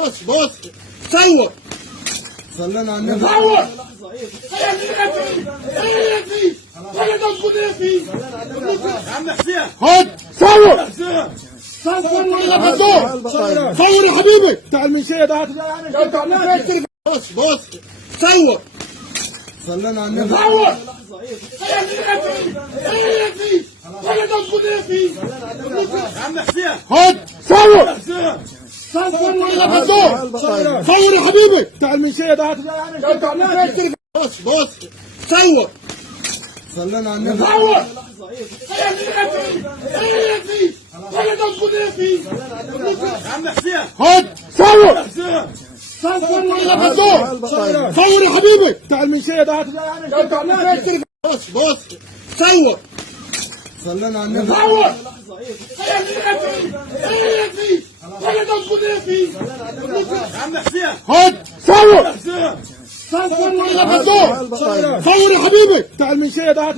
بص صور صلينا على النبي. صور ولا تسكت يا فيه يا عم حسين خد صور صور ولا صور يا حبيبي بتاع المنشيه ده بص صور صلينا على النبي. صور ولا تسكت يا فيه يا عم حسين خد صور صور ولا صور يا حبيبي بتاع المنشيه ده بص صور صلينا على النبي. صور ولا تسكت يا فيه يا عم حسين خد صور صور ولا صور يا حبيبي بتاع المنشيه ده بص صور صلينا على النبي. صور ولا تسكت يا فيه يا عم حسين خد صور صور ولا صور يا حبيبي بتاع المنشيه ده